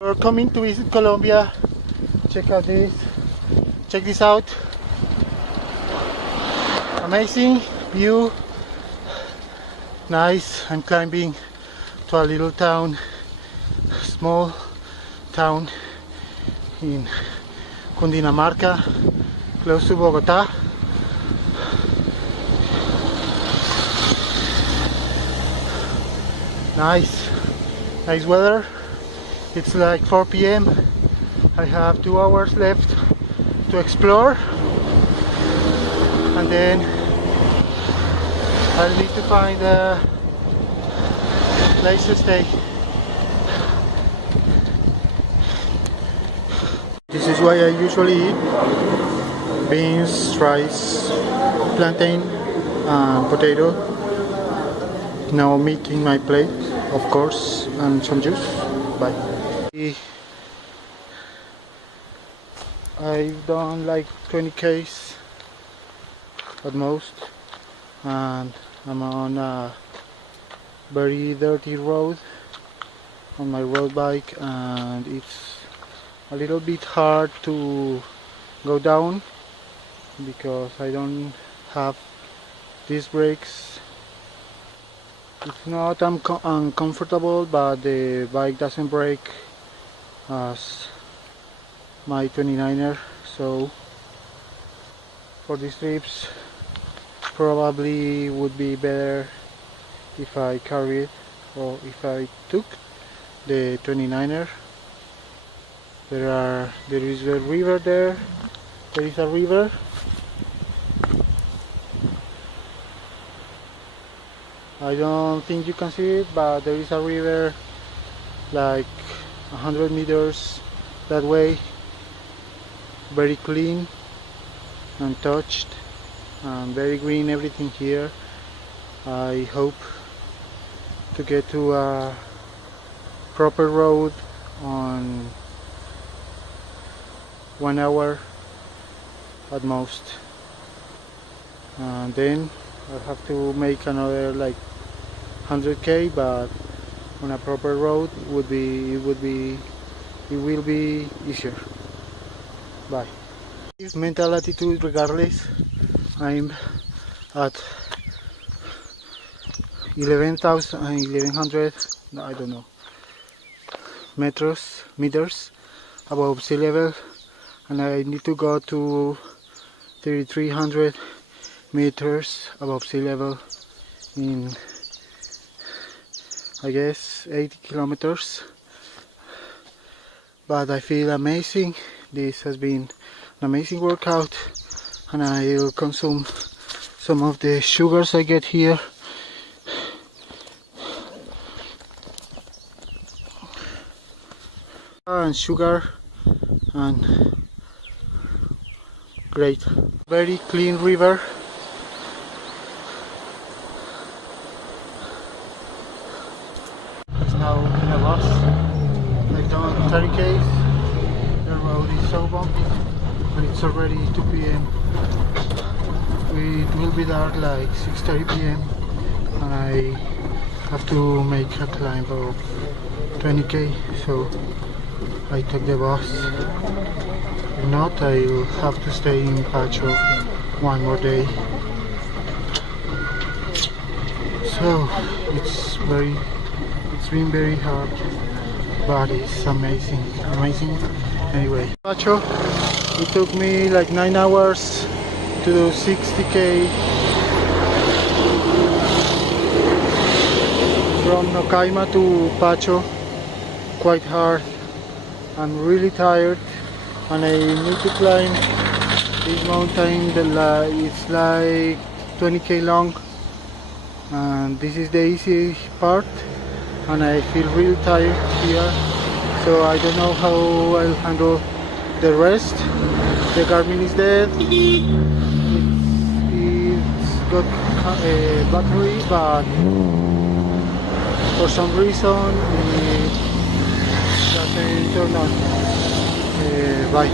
We're coming to visit Colombia. Check out this. Check this out. Amazing view. Nice. I'm climbing to a little town, small town in Cundinamarca, close to Bogota. Nice weather. It's like 4 p.m. I have 2 hours left to explore, and then I need to find a place to stay. This is what I usually eat: beans, rice, plantain, and potato. No meat in my plate, of course, and some juice. Bye. I've done like 20 k's at most, and I'm on a very dirty road on my road bike, and it's a little bit hard to go down because I don't have disc brakes. It's not uncomfortable, but the bike doesn't brake as my 29er, so for these trips probably would be better if I carry it, or if I took the 29er. There is a river there. There is a river. I don't think you can see it, but there is a river like 100 meters that way. Very clean, untouched, and very green everything here. I hope to get to a proper road on 1 hour at most, and then I'll have to make another like 100k, but on a proper road it will be easier. Bye. Mental attitude regardless. I'm at 1100, I don't know, meters above sea level, and I need to go to 3300 meters above sea level in, I guess, 80 kilometers. But I feel amazing. This has been an amazing workout, and I'll consume some of the sugars I get here. And sugar, and great. Very clean river. It's now in a bus. I've done 30 k's. The road is so bumpy, and it's already 2 p.m. It will be dark like 6:30 p.m. and I have to make a climb of 20k, so I took the bus. If not, I'll have to stay in Pacho one more day. So it's been very hard, but it's amazing. Anyway, Pacho, it took me like 9 hours to do 60k from Nocaima to Pacho. Quite hard. I'm really tired, and I need to climb this mountain. It's like 20k long, and this is the easy part, and I feel really tired here. So I don't know how I'll handle the rest. The Garmin is dead. It's got a battery, but for some reason it doesn't turn on. Bye.